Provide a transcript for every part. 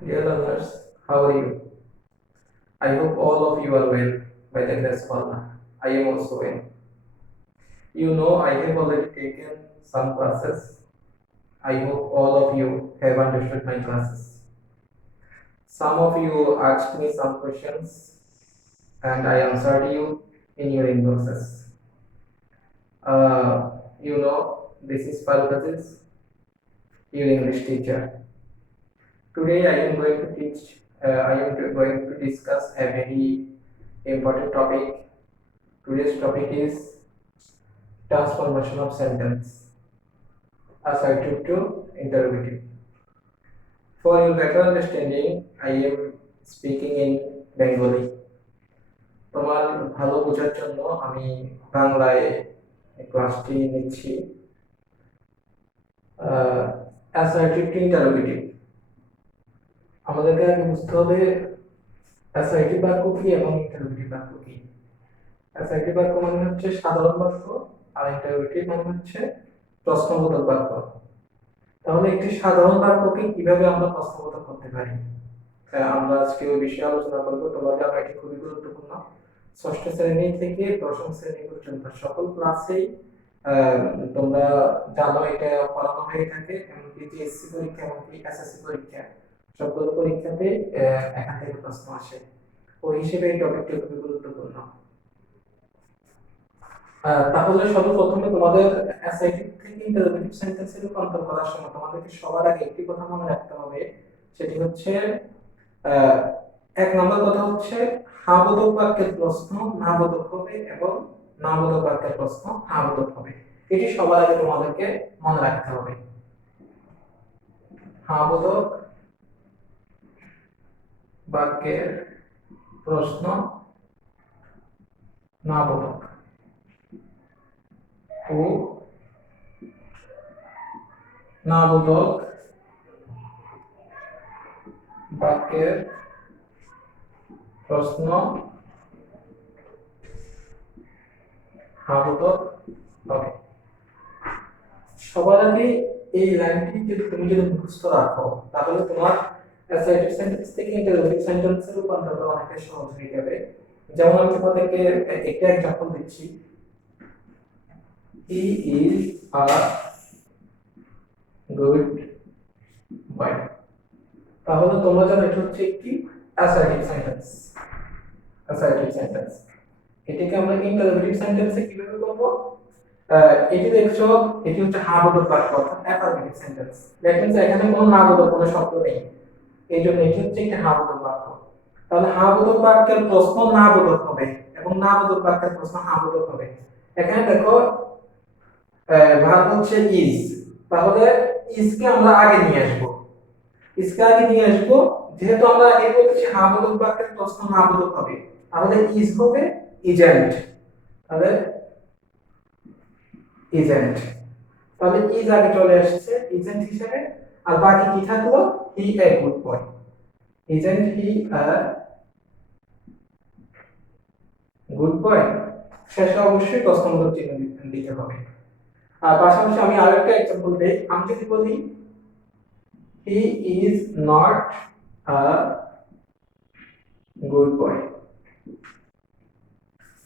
Dear learners, how are you? I hope all of you are well by the grace of Allah. I am also well. You know, I have already taken some classes. I hope all of you have understood my classes. Some of you asked me some questions and I answered you in your inboxes. This is Farooq Aziz, your English teacher. Today I am going to going to discuss a very important topic. Today's topic is transformation of sentence, assertive to interrogative. For your better understanding, I am speaking in Bengali. তোমার ভালো বোঝার জন্য আমি বাংলায় ক্লাসটি নিচ্ছি। Assertive two interrogative, আমাদেরকে আগে বুঝতে হবে অ্যাসার্টিভ বাক্য কি এবং ইন্টারোগেটিভ বাক্য কি। অ্যাসার্টিভ বাক্য মানে হচ্ছে সাধারণ বাক্য, আর ইন্টারোগেটিভ মানে হচ্ছে প্রশ্নবোধক বাক্য। তাহলে একটি সাধারণ বাক্যকে কিভাবে আমরা প্রশ্নবোধক করতে পারি, আমরা আজকে ওই বিষয়ে আলোচনা করবো। তোমার জন্য এটি খুবই গুরুত্বপূর্ণ। ষষ্ঠ শ্রেণী থেকে দশম শ্রেণী পর্যন্ত সকল ক্লাসেই তোমরা জানো এটা পড়ানো হয়ে থাকে। এমনকি জিএসসি পরীক্ষা, এমনকি এসএসসি পরীক্ষা, সবগুলো পরীক্ষাতে এখান থেকে প্রশ্ন আসে। ওই হিসেবে এই টপিকটি খুবই গুরুত্বপূর্ণ। তাহলে সর্বপ্রথমে তোমাদের অ্যাসার্টিভ থেকে ইন্টারোগেটিভ সেন্টেন্সে রূপান্তর করার সময় তোমাদেরকে সবার আগে একটি কথা মনে রাখতে হবে, সেটি হচ্ছে এক নম্বর কথা হচ্ছে হ্যাঁ বোধক বাক্যের প্রশ্ন না বোধক হবে এবং না বোধক বাক্যের প্রশ্ন হ্যাঁ বোধক হবে। এটি সবার আগে তোমাদেরকে মনে রাখতে হবে। হ্যাঁ বোধক বাক্যের প্রশ্ন না বোধক ও না বোধক বাক্যের প্রশ্ন হ্যাঁ বোধক হবে। সবার আগে এই লাইনটি যদি মুখস্থ রাখো, তাহলে তোমার অ্যাসার্টিভ সেন্টেন্স থেকে ইন্টারোগেটিভ সেন্টেন্সে রূপান্তর করা অনেকটাই সহজ হয়ে যাবে। যেমন আমি তোমাদেরকে একটা এক্সাম্পল দিচ্ছি, হি ইজ আ গুড বয়। তাহলে তোমরা জানো এটা হচ্ছে একটি অ্যাসার্টিভ সেন্টেন্স। অ্যাসার্টিভ সেন্টেন্স এটাকে আমরা ইন্টারোগেটিভ সেন্টেন্সে কিভাবে করব? এটি দেখছো, এটি হচ্ছে হ্যাঁ বোধক বাক্য অর্থাৎ অ্যাফার্মেটিভ সেন্টেন্স। দ্যাট মিন্স এখানে কোনো না বোধক কোনো শব্দ নেই, এই জন্য এটি হচ্ছে একটি হ্যাঁ বোধক বাক্য। তাহলে হ্যাঁ বোধক বাক্যের প্রশ্ন না বোধক হবে এবং না বোধক বাক্যের প্রশ্ন হ্যাঁ বোধক হবে। এখানে দেখো ভার্ব হচ্ছে ইজ, তাহলে ইজকে আমরা আগে নিয়ে আসবো। ইজকে আগে নিয়ে আসবো, যেহেতু আমরা আগে বলেছি হ্যাঁ বোধক বাক্যের প্রশ্ন না বোধক হবে, তাহলে ইজ হবে ইজেন্ট। তাহলে ইজেন্ট, তাহলে ইজ আগে চলে আসছে ইজেন্ট হিসেবে। আর বাকি কি থাকলো? He a good boy. Isn't he a good boy, শেষে অবশ্যই প্রশ্নবোধক চিহ্ন দিতে হবে। আর পাশাপাশি আমি আরেকটা এক্সাম্পল দেই, আমি যদি বলি he is not a good বয়,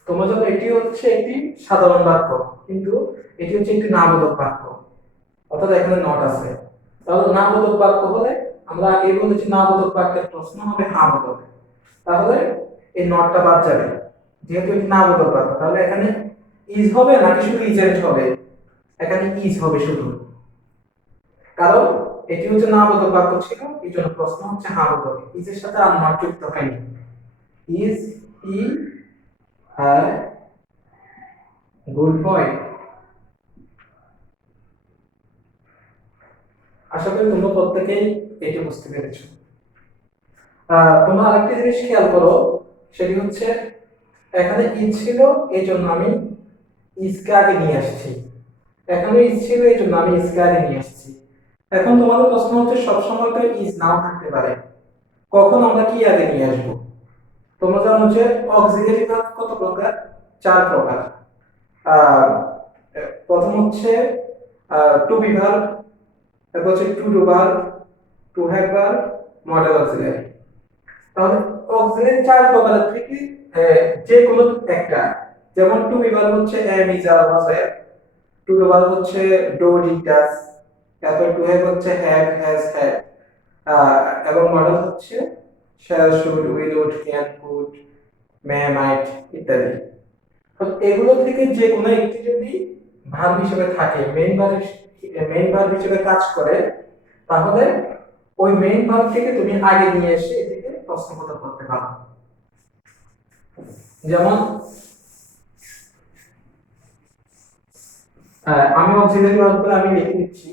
তোমার জন্য এটি হচ্ছে একটি সাধারণ বাক্য, কিন্তু এটি হচ্ছে একটি নাবোধক বাক্য, অর্থাৎ এখানে নট আছে। তাহলে নাবোধক বাক্য হলে আমরা আগে বলেছি নাবোধক বাক্যের প্রশ্ন হবে হ্যাঁ বোধক, তাহলে এই নটটা বাদ যাবে যেহেতু এটি নাবোধক বাক্য। তাহলে এখানে ইজ হবে নাকি শুধু ইজেন্ট হবে? এখানে ইজ হবে শুধু, কারণ এটি হচ্ছে নাবোধক বাক্য ছিল, এই জন্য প্রশ্ন হচ্ছে হ্যাঁ বোধক। ইজের সাথে আর নট যুক্ত হয়নি। ইজ হি আ গুড বয়। আশা করি তোমরা প্রত্যেকেই এটি বুঝতে পেরেছো। তোমরা আরেকটি জিনিস খেয়াল করো, সেটি হচ্ছে এখানে ইজ ছিল, এই জন্য আমি ইজকে আগে নিয়ে আসছি। এখানে ইজ ছিল, এই জন্য আমি ইজকে আগে নিয়ে আসছি। এখন তোমাদের প্রশ্ন হচ্ছে সবসময় তো ইজ নাও থাকতে পারে, কখন আমরা কি আগে নিয়ে আসবো? তোমরা জানো যে অক্সিলারি ভার্ব কত প্রকার? 4 প্রকার। প্রথম হচ্ছে টু বি ভার্ব, তারপর হচ্ছে to do verb, to have verb, modal auxiliary. তাহলে অক্সিলারি চার প্রকারের থেকে যে কোনো একটা, যেমন টু বি ভার্ব হচ্ছে am is are was were, to do verb হচ্ছে ডু ডিড ডাজ, তারপর টু হ্যাভ হচ্ছে হ্যাভ হ্যাজ হ্যাড, এবং মডেল হচ্ছে shall should will would can could may might ইত্যাদি। তো এগুলো থেকে যে কোনো একটি যদি ভার্ব হিসেবে থাকে, মেইন ভার্ব হিসেবে কাজ করে, তাহলে ওই মেইন ভার্ব থেকে তুমি আগে নিয়ে এসে এটাকে প্রশ্নবোধক করতে পারো। যেমন আমি অক্সিলারি ভার্বগুলো আমি লিখে দিচ্ছি।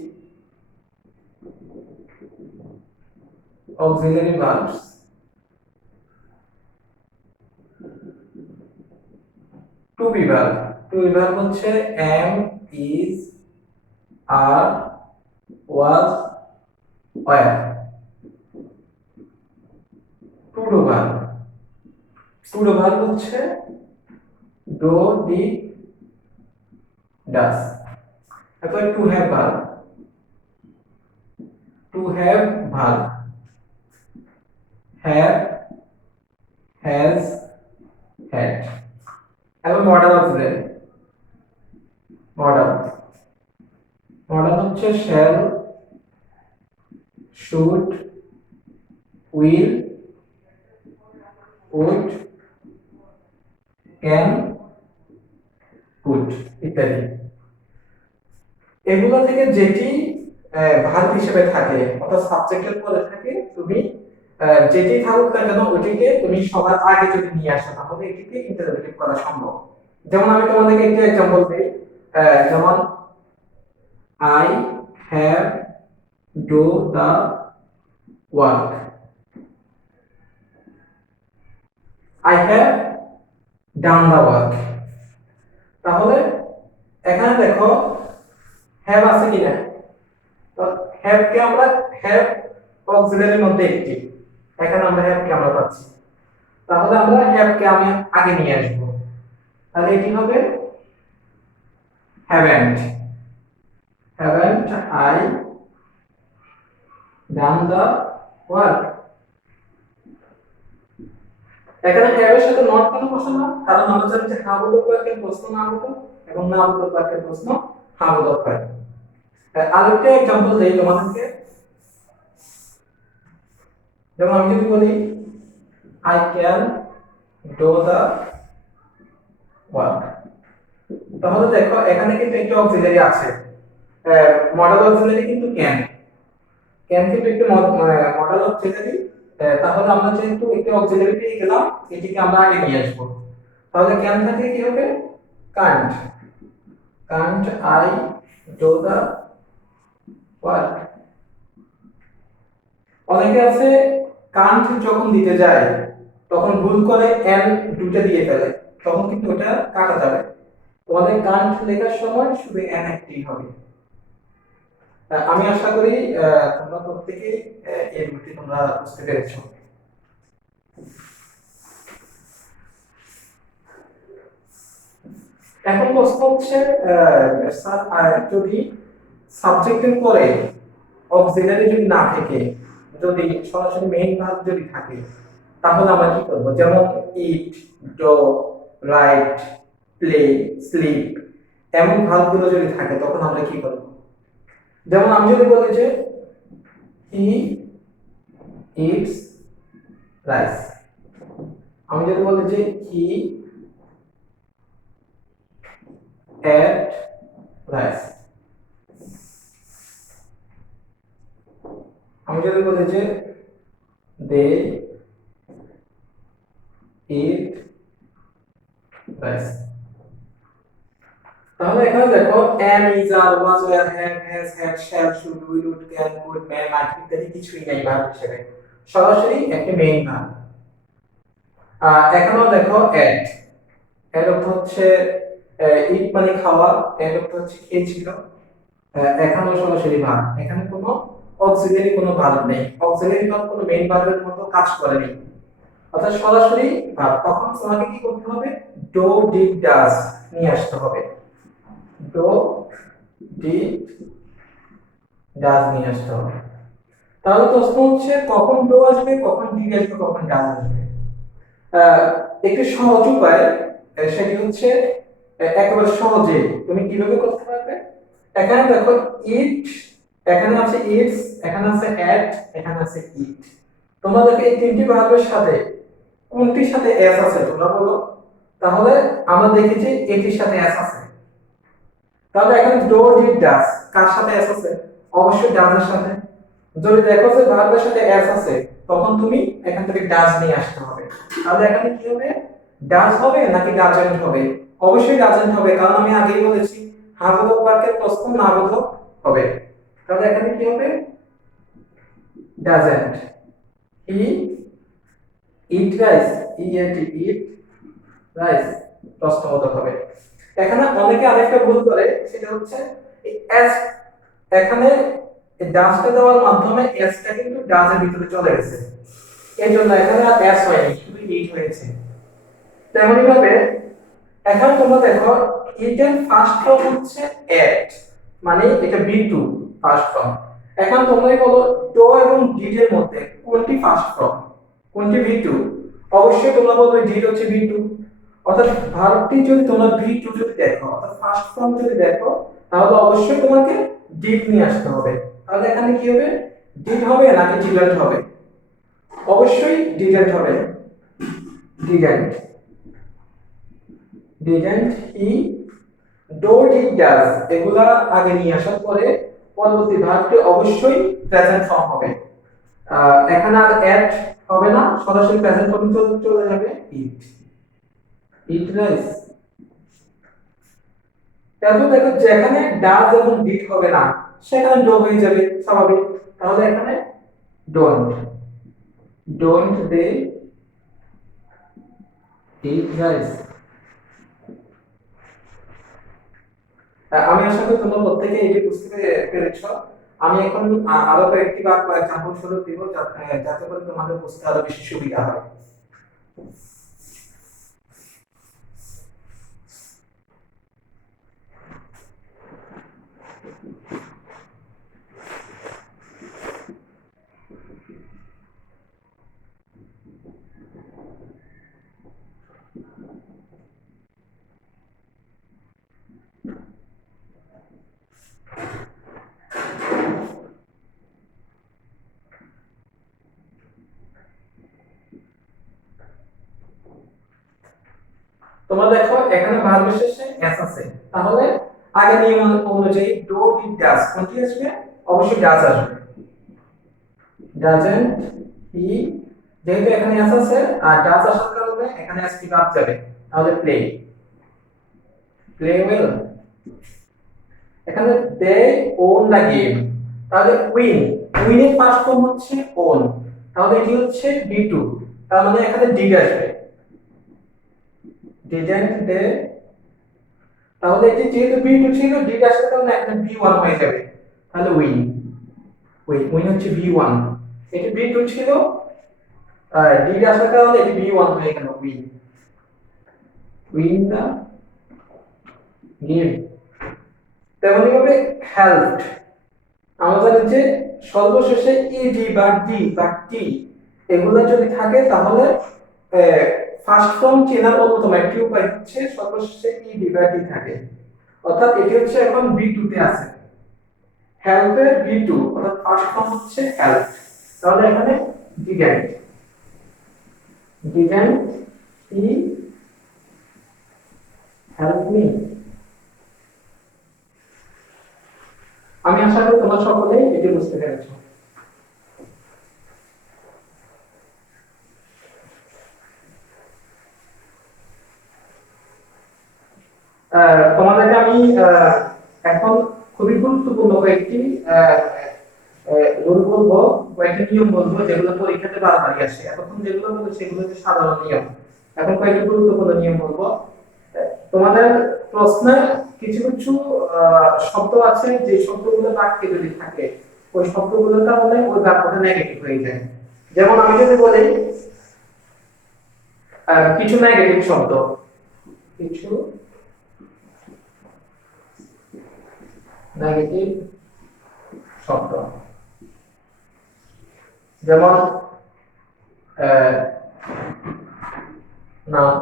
Auxiliary verbs, to be verb, to be verb হচ্ছে am is are was were. To do verb, to do verb হচ্ছে ডু ডিড ডাজ। তারপর to have verb, to have verb have has had. এবং modal auxiliary, modal modal হচ্ছে shall should will would can could ইত্যাদি। এগুলো থেকে যেটি verb হিসেবে থাকে অর্থাৎ সাবজেক্টের পরে থাকে, তুমি যেটি থাকুক না কেন ওইটিকে তুমি সবার আগে যদি নিয়ে আসো তাহলে এটিকে ইন্টারোগেটিভ করা সম্ভব। যেমন আমি তোমাদেরকে একটা एग्जांपल দেই, যেমন I have do the work, I have done the work. তাহলে এখানে দেখো হ্যাভ আছে কিনা, তো হ্যাভ কে আমরা হ্যাভ অক্সিলারির মধ্যে একটি, এখানে আমরা হ্যাভ কে আমরা পাচ্ছি, তাহলে আমরা হ্যাভ কে আমি আগে নিয়ে আসবো, তাহলে এটি হবে haven't, haven't I done the work. এখানে হ্যাভ এর সাথে নট কেন বসানো, কারণ আমরা জানি যে হ্যাঁ বোধক বাক্যের প্রশ্ন না বোধক এবং না বোধক বাক্যের প্রশ্ন হ্যাঁ বোধক হয়। আরেকটা एग्जांपल দেই তোমাদেরকে, যেমন আমি যদি বলি I can do the work, তাহলে দেখো এখানে কিন্তু একটা অক্সিলারি আছে, মডেল অক্সিলারি কিন্তু ক্যান, ক্যান কিন্তু একটা মডেল অক্সিলারি। তাহলে আমরা যেহেতু একটা অক্সিলারি পেয়ে গেলাম, এটিকে আমরা আগে নিয়ে আসবো, তাহলে ক্যান থেকে কি হবে can't, can't I do the work. অনেকে আছে কান্ট যখন দিতে যায় তখন ভুল করে এন দুটো দিয়ে ফেলে, তখন কিন্তু ওটা কাটা যাবে। তোমাদের কান্ট লেখার সময় শুধু এন একটি হবে। আমি আশা করি তোমরা প্রত্যেকেই এই রুলটি তোমরা বুঝতে পেরেছো। এখন প্রশ্ন হচ্ছে স্যার যদি সাবজেক্টের পরে অক্সিলারি যদি না থাকে, যদি সরাসরি মেইন ভার্ব যদি থাকে, তাহলে আমরা কি করব? যেমন ইট, ডো, রাইট, প্লে, স্লিপ, এমন ভার্বগুলো যদি থাকে তখন আমরা কি করব? যেমন আমি যদি বলি যে হি ইটস রাইস, আমি যদি বলি যে হি এট রাইস, আমি যদি বলি যে দে ইট রাইস, তাহলে এখানে দেখো am is are was were have has had shall should will would can could may might ইত্যাদি কিছুই নাই ভার্ব হিসেবে, সরাসরি একটা মেইন ভার্ব। এখানেও দেখো এট, এর অর্থ হচ্ছে ইট মানে খাওয়া, এর অর্থ হচ্ছে খেয়েছিল, এখানেও সরাসরি ভার্ব, এখানে কোনো অক্সিলারি কোনো ভার্ব নেই, অক্সিলারি ভার্ব কোনো মেইন ভার্বের মতো কাজ করেনি, অর্থাৎ সরাসরি ভার্ব। তখন তোমাকে কি করতে হবে? ডু ডিড ডাজ নিয়ে আসতে হবে, ডু ডিড ডাজ নিয়ে আসতে হবে। তাহলে প্রশ্ন হচ্ছে কখন ডো আসবে, কখন ডিড আসবে, কখন ডাজ আসবে। আহ, একটি সহজ উপায়, সেটি হচ্ছে একেবারে সহজে তুমি কিভাবে করতে পারবে। এখানে দেখো ইট, এখানে আছে ইটস, এখানে আছে এট, এখানে আছে ইট। তোমরা দেখো এই তিনটি ভার্বের সাথে কোনটির সাথে এস আছে তোমরা বলো। তাহলে আমরা দেখি যে এটির সাথে এস আছে। তাহলে এখন ডো ডিড ডাজ কার সাথে এস আছে? অবশ্যই ডাজের সাথে। যদি দেখো যে ভার্বের সাথে এস আছে, তখন তুমি এখান থেকে ডাজ নিয়ে আসতে হবে। তাহলে এখানে কি হবে, ডাজ হবে নাকি ডাজেন্ট হবে? অবশ্যই ডাজেন্ট হবে, কারণ আমি আগেই বলেছি হ্যাবোধক বাক্যের প্রশ্ন না বোধক হবে। তাহলে এখানে কি হবে, doesn't. He eat rice, eat rice প্রশ্নবোধক হবে। এখানে অনেকে আরেকটা ভুল করে, সেটা হচ্ছে এই এস, এখানে ডাজটা দেওয়ার মাধ্যমে এসটা কিন্তু ডাজের ভিতরে চলে গেছে, এই জন্য এখানে আর এস হয়নি, শুধু ইট হয়েছে। তেমনি ভাবে এখন তোমরা দেখো ইটের ফার্স্ট ফর্ম হচ্ছে এট, মানে এটা বি টু ফার্স্ট ফর্ম। এখন তোমরাই বলো ডো এবং ডিড এর মধ্যে কোনটি ফার্স্ট ফর্ম, কোনটি ভি টু? অবশ্যই তোমরা বলবে ডিড হচ্ছে ভি টু। অর্থাৎ ভার্বটি যদি তোমরা ভি টু যদি দেখো, অর্থাৎ ফার্স্ট ফর্ম যদি দেখো, তাহলে অবশ্যই তোমাকে ডিড নিয়ে আসতে হবে। তাহলে এখানে কি হবে, ডিড হবে নাকি ডিডেন্ট হবে? অবশ্যই ডিডেন্ট হবে। Didn't, didn't he do did does এগুলা আগে নিয়ে আসার পরে পরবর্তী ভার্বটি অবশ্যই প্রেজেন্ট ফর্ম হবে। এখানে আর এট হবে না, সরাসরি প্রেজেন্ট ফর্ম চলে যাবে ইট, ইট রাইস। তারপর দেখো যেখানে ডাজ এবং ডিড হবে না, সেখানে ডো হয়ে যাবে স্বাভাবিক। তাহলে এখানে don't, don't they eat rice. আমি আশা করি তোমরা প্রত্যেকে এটি বুঝতে পেরেছ। আমি এখন আরো কয়েকটি বাক্য এক্সাম্পল স্বরূপ দিব, যাতে করে তোমাদের বুঝতে আরো বেশি সুবিধা হয়। তোমরা দেখো এখানে ভার্বের শেষে এস আছে, তাহলে আগে নিয়ম অনুযায়ী ডো ডিড ডাজ কোনটি আসবে? অবশ্যই ডাজ আসবে। ডাজেন্ট হি, যেহেতু এখানে এস আছে আর ডাজ আসার কারণে এখানে এস কি বাদ যাবে, তাহলে প্লে, প্লে ওয়েল। এখানে দে ওন দা গেম, তাহলে উইন, উইনের ফার্স্ট ফর্ম হচ্ছে ওন, তাহলে এটি হচ্ছে বি টু, তার মানে এখানে ডিড আসবে। ডিডেন্ট দে, তাহলে এটি যেহেতু বি টু ছিল, ডিড আসার কারণে এখানে বি ওয়ান হয়ে যাবে, তাহলে উইন, উইন, উইন হচ্ছে বি ওয়ান। এটি বি টু ছিল, ডিড আসার কারণে এটি বি ওয়ান হয়ে গেল, উইন, উইন দা গেম। তেমনি ভাবে হেল্প, আমরা জানি যে সর্বশেষে ইডি বা ডি বা টি এগুলো যদি থাকে, তাহলে ফার্স্ট ফর্ম চেনার অন্যতম একটি উপায় হচ্ছে সর্বশেষে ইডি বা ডি থাকে। অর্থাৎ এটি হচ্ছে এখন বি টু তে আছে, হেল্পের বি টু, অর্থাৎ ফার্স্ট ফর্ম হচ্ছে হেল্প। তাহলে এখানে didn't, didn't he help me. আমি আশা করি তোমরা সকলেই এটি বুঝতে পেরেছো। তোমাদেরকে আমি এখন খুবই গুরুত্বপূর্ণ কয়েকটি রুল বলবো, কয়েকটি নিয়ম বলবো, যেগুলো পরীক্ষাতে বারবারই আসে। এতক্ষণ যেগুলো বলবো সেগুলো হচ্ছে সাধারণ নিয়ম, এখন কয়েকটি গুরুত্বপূর্ণ নিয়ম বলবো। তোমাদের প্রশ্নে কিছু কিছু শব্দ আছে, যে শব্দগুলো বাক্যে যদি থাকে, ওই শব্দগুলো তাহলে ওই বাক্যটা নেগেটিভ হয়ে যায়। যেমন আমি যদি বলি কিছু নেগেটিভ শব্দ, কিছু নেগেটিভ শব্দ, যেমন নাম,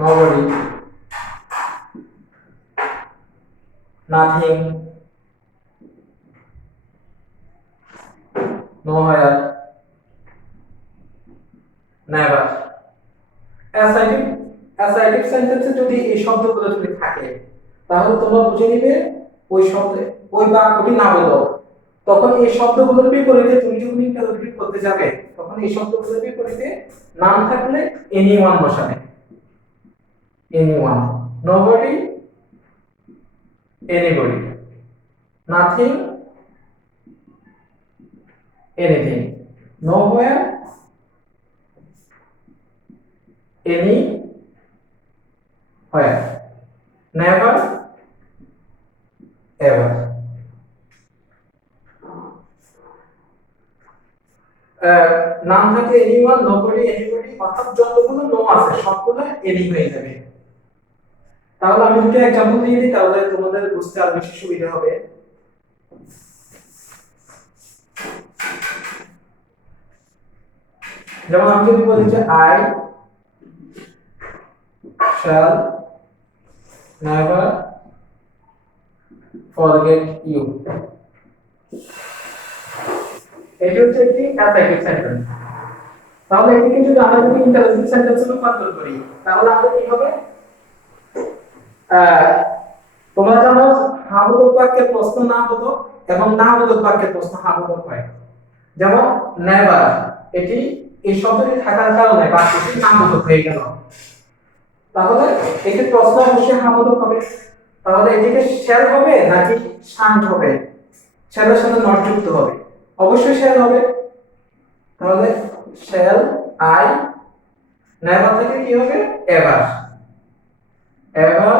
nobody, nothing, nowhere, never. Assertive assertive সেন্টেন্সে যদি এই শব্দগুলো যদি থাকে তাহলে তোমরা বুঝে নিবে ওই শব্দে ওই বাক্যটি না বলো, তখন এই শব্দগুলোর বিপরীতে তুমি যখন ইন্টারোগেটিভ করতে যাবে তখন এই শব্দগুলোর বিপরীতে নাম থাকলে এনিওয়ান বসাবে। Anyone, nobody, anybody, nothing, anything, nowhere, any where, never, ever. নাম থাকে এনিওয়ান, নোবডি, এনিবডি, অর্থাৎ যতগুলো নো আছে সবগুলো এনি হয়ে যাবে। তাহলে আমি দুটো एग्जांपल দিয়ে দিই, তাহলে তোমাদের বুঝতে আরো বেশি সুবিধা হবে। যেমন আমি যদি বলি যে I shall never forget you, এটি হচ্ছে একটি অ্যাসার্টিভ সেন্টেন্স। তাহলে এটিকে যদি আমরা ইন্টারোগেটিভ সেন্টেন্সে রূপান্তর করি তাহলে আমাদের কি হবে? তোমরা জানো হ্যাঁ-বোধক বাক্যের প্রশ্ন না-বোধক এবং না-বোধক বাক্যের প্রশ্ন হ্যাঁ-বোধক হয়। যেমন নেভার, এটি এই শব্দটি থাকার কারণে বাক্যটি না-বোধক হয়ে গেল। তাহলে এটি প্রশ্ন অবশ্যই হ্যাঁ-বোধক হবে। তাহলে এটিকে শ্যাল হবে নাকি শান্ট হবে? শ্যালের সাথে নট যুক্ত হবে, অবশ্যই শ্যাল হবে। তাহলে শ্যাল আই, নেভার থেকে কি হবে? Ever, ever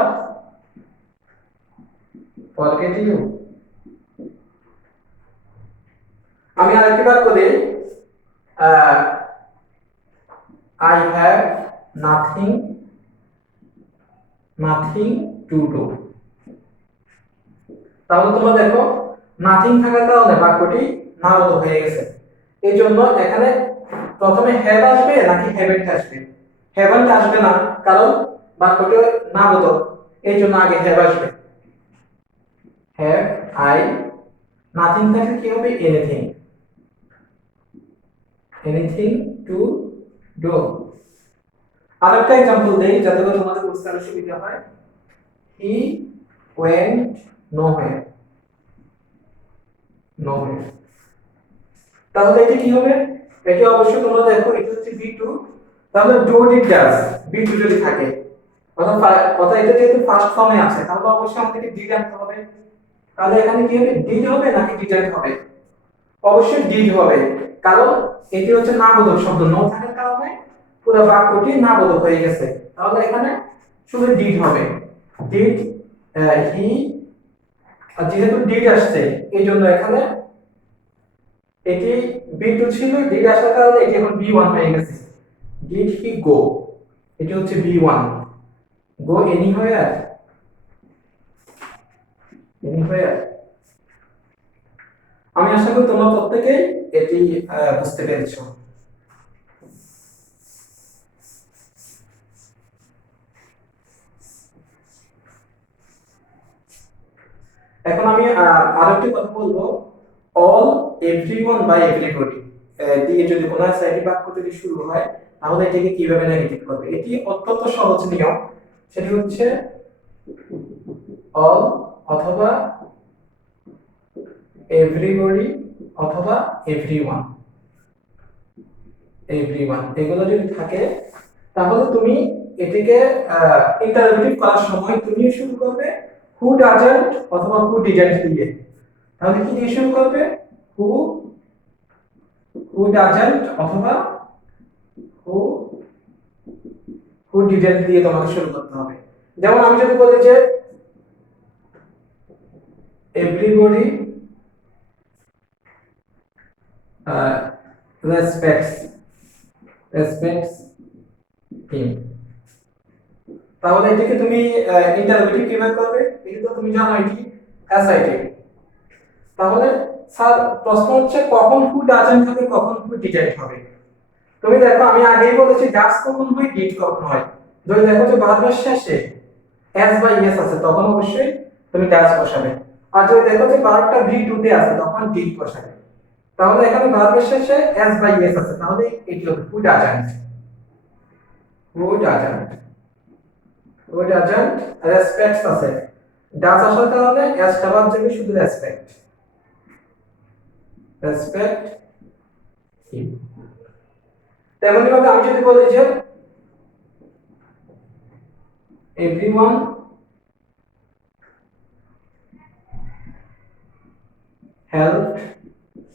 forget you। আমি আরেকটি বাক্য দিই, I have nothing to do। তাহলে তোমরা দেখো নাথিং থাকার কারণে বাক্যটি না-বোধক হয়ে গেছে। এই জন্য এখানে প্রথমে হ্যাভ আসবে নাকি হ্যাভেন্ট আসবে? হ্যাভেন্ট আসবে না, কারণ বাক্যটি না-বোধক, এই জন্য আগে হ্যাভ আসবে। হ্যাভ আই, নাথিং থাকলে কি হবে? Anything, anything to do. আরেকটা एग्जांपल দেই যাতে করে তোমাদের বুঝতে আরো সুবিধা হয়। He went nowhere, nowhere. তাহলে এটি কি হবে? এটি অবশ্যই তোমরা দেখো এটা হচ্ছে বি2, তাহলে ডু ডিড ডাজ বি2 যদি থাকে অর্থাৎ এটা যেহেতু ফার্স্ট ফর্মে আছে তাহলে অবশ্যই আমাদেরকে ডিড আনতে হবে। তাহলে এখানে কি হবে? ডিড হবে নাকি ডিডন্ট হবে? অবশ্যই ডিড হবে, কারণ এটি হচ্ছে না-বোধক শব্দ, নো থাকার কারণে পুরো বাক্যটি না-বোধক হয়ে গেছে। তাহলে এখানে শুধু ডিড হবে। ডিড হি, আর যেহেতু ডিড আসছে এই জন্য এখানে এটি বি2 ছিল, ডিড আসার কারণে এটি এখন বি1 হয়ে গেছে। ডিড হি গো, এটি হচ্ছে বি1। গো এনিহোয়্যার, এনিহোয়্যার। আমি আশা করি তোমরা প্রত্যেকেই এটি বুঝতে পেরেছো। এখন আমি আরেকটি কথা বলবো, অল, এভরিওয়ান বা এভরিবডি দিয়ে যদি কোনো অ্যাসার্টিভ বাক্য যদি শুরু হয় তাহলে এটাকে কিভাবে নেগেটিভ করবে? এটি অত্যন্ত সহজ নিয়ম, সেটি হচ্ছে অল অথবা এভরিবডি অথবা এভরিওয়ান, এভরিওয়ান এগুলো যদি থাকে তাহলে তুমি এটিকে ইন্টারোগেটিভ করার সময় তুমি শুরু করবে হু ডাজন্ট অথবা হু ডিডন্ট দিয়ে। তাহলে কি দিয়ে শুরু করবে? হু, হু ডাজন্ট অথবা হু, হু ডিডন্ট দিয়ে তোমাকে শুরু করতে হবে। যেমন আমি যদি বলি যে এভরিবডি respects him, তাহলে এটাকে তুমি ইন্টারোগেটিভ কিভাবে করবে? এটা তো তুমি জানো, এটি অ্যাসাইটিভ। তাহলে স্যার প্রশ্ন হচ্ছে কখন হু ডাজন্ট হবে, কখন হু ডিডন্ট হবে। তুমি দেখো আমি আগেই বলেছি ডাজ কখন হয়, ডিড কখন হয়। যদি দেখো যে ভার্বের শেষে এস বা ইএস আছে তখন অবশ্যই তুমি ডাজ বসাবে, আর যদি দেখো যে ভার্বটা ভি টু তে আছে তখন ডিড বসাবে। তাহলে এখানে ভার্বের শেষে এস বা ইএস আছে, তাহলে এটি হবে who doesn't. Who doesn't, who doesn't respects আছে, ডাজ আসার কারণে এস টা বাদ যাবে, শুধু রেসপেক্ট, রেসপেক্ট হিম। তেমনি ভাবে আমি যদি বলি যে এভরিওয়ান হেল্প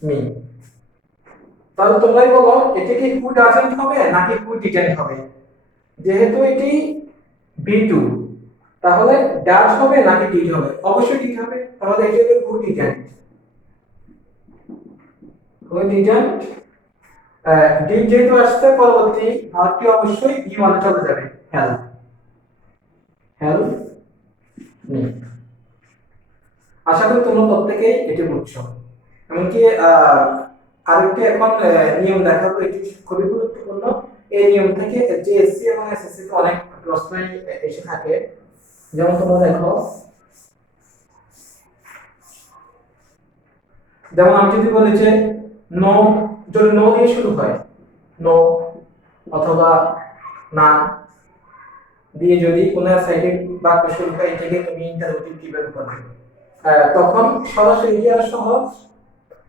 মি, তাহলে তোমরাই বলো এটা কি হু ডাজন্ট হবে নাকি হু ডিডন্ট হবে। যেহেতু এটি B2 তাহলে ডাজ হবে নাকি ডিড হবে, অবশ্যই ডিড হবে, তাহলে এটা হবে হু ডিডন্ট। হু ডিডন্ট ডিড যেহেতু আসছে পরবর্তী ভার্বটি অবশ্যই V1 এ চলে যাবে, হেল্প, হেল্প মি। আশা করি তোমরা প্রত্যেকেই এটি বুঝছো। এমনকি আরেকটি এখন নিয়ম দেখাবো, এটি খুবই গুরুত্বপূর্ণ। এই নিয়ম থেকে জেএসসি এবং এসএসসি তে অনেক প্রশ্নই এসে থাকে। যেমন তোমরা দেখো, যেমন আমি যদি বলি যে নো, যদি নো দিয়ে শুরু হয়, নো অথবা না দিয়ে যদি কোনো সাইডে বাক্য শুরু হয়, এটাকে তুমি ইন্টারোগেটিভ কিভাবে করবে। তখন সরাসরি ইহার সহজ,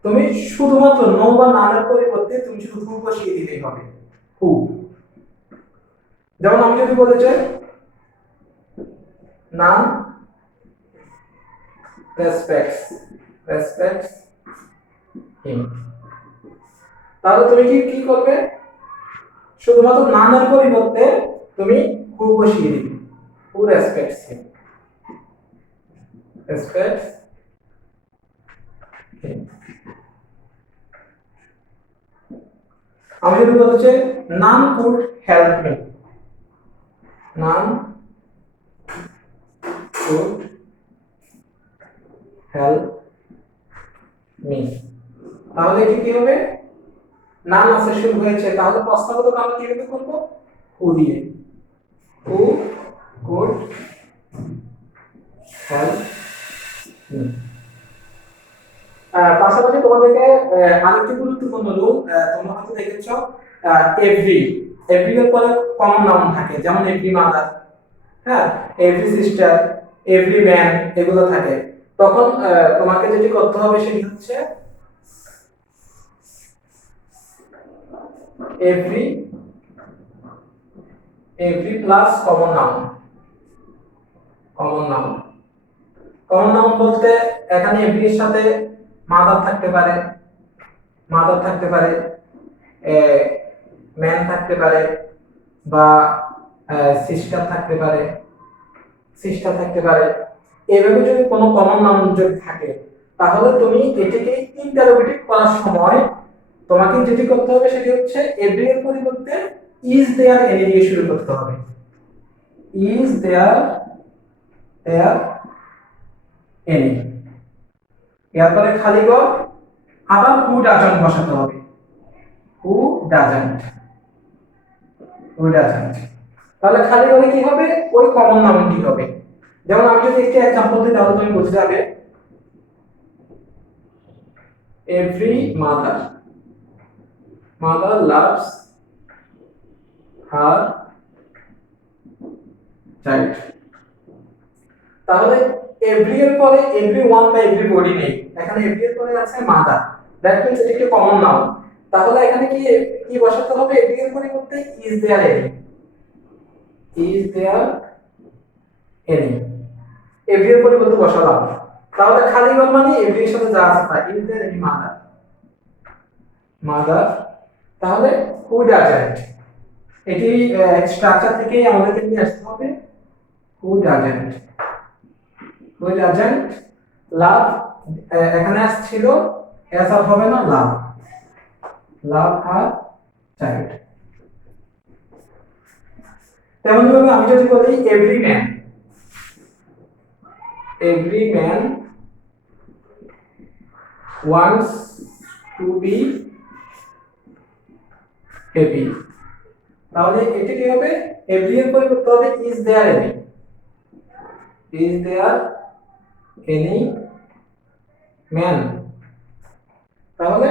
তুমি শুধুমাত্র নো বা না এর পরিবর্তে তুমি শুধু হু বসিয়ে দিলেই হবে, হু। যেমন আমি যদি বলি যে নান রেসপেক্টস, রেসপেক্টস হিম, তাহলে তুমি কি কি করবে, শুধুমাত্র নান এর পরিবর্তে তুমি হু বসিয়ে দিবে, হু রেসপেক্টস হিম, রেসপেক্টস হিম। আমি যদি বলতে চাই none could help me, none could help me, তাহলে এটি কি হবে, নান আছে শুরু হয়েছে, তাহলে প্রশ্নবোধক আমরা কিভাবে করব, হু দিয়ে, হু কুড হেল্প মি। পাশাপাশি তোমাদেরকে আরেকটি গুরুত্বপূর্ণ রুল, তোমরা হয়তো দেখেছো এভরি, এভরি এর পরে কমন নাউন থাকে, যেমন এভরি মাদার, হ্যাঁ, এভরি সিস্টার, এভরি ম্যান, এগুলো থাকে। তখন তোমাকে যেটি করতে হবে সেটি হচ্ছে every, every plus common noun, common noun. Common noun বলতে এখানে এভরি এর সাথে মাদার থাকতে পারে, মাদার থাকতে পারে, ম্যান থাকতে পারে, বা সিস্টার থাকতে পারে, সিস্টার থাকতে পারে। এইভাবে যদি কোনো কমন নাউন যদি থাকে তাহলে তুমি এটাকে ইন্টারোগেটিভ করার সময় তোমাকে যেটি করতে হবে সেটি হচ্ছে এভরি এর পরিবর্তে ইজ দেয়ার এনি দিয়ে শুরু করতে হবে, ইজ দেয়ার, দেয়ার এনি, এরপরে খালি ঘর, আবার হু ডাজন্ট বসাতে হবে, হু ডাজন্ট, হু ডাজন্ট। তাহলে খালি ঘরে কি হবে, ওই কমন নাউনটি হবে। যেমন আমি যদি একটি एग्जांपल দিই তাহলে তুমি বুঝে যাবে, every mother, mother loves her child. তাহলে এভরি এর পরে এভরিওয়ান বা এভরিবডি নেই, এখানে এভরি এর পরে আছে মাদার, দ্যাট মিন্স এটা একটি কমন নাউন। তাহলে এখানে কি কি বসাতে হবে, এভরি এর পরিবর্তে is there any, is there any, every এর পরিবর্তে বসালাম। তাহলে খালি ঘর মানে এভরি এর সাথে যা আছে তা, is there any mother, mother. তাহলে হু ডাজন্ট, এটি স্ট্রাকচার থেকেই আমাদেরকে নিয়ে আসতে হবে, হু ডাজন্ট, হু ডাজন্ট লাভ, এখানে আসছিল এস আর হবে না, লাভ, লাভ হার চাইল্ড। তেমনি ভাবে আমি যদি বলি every man, every man wants to be happy, তাহলে এটা কি হবে এভরি এর পরে করতে হবে is there any, is there any man, তাহলে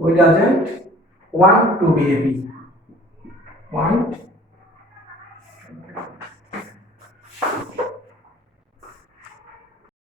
who doesn't want to be happy, want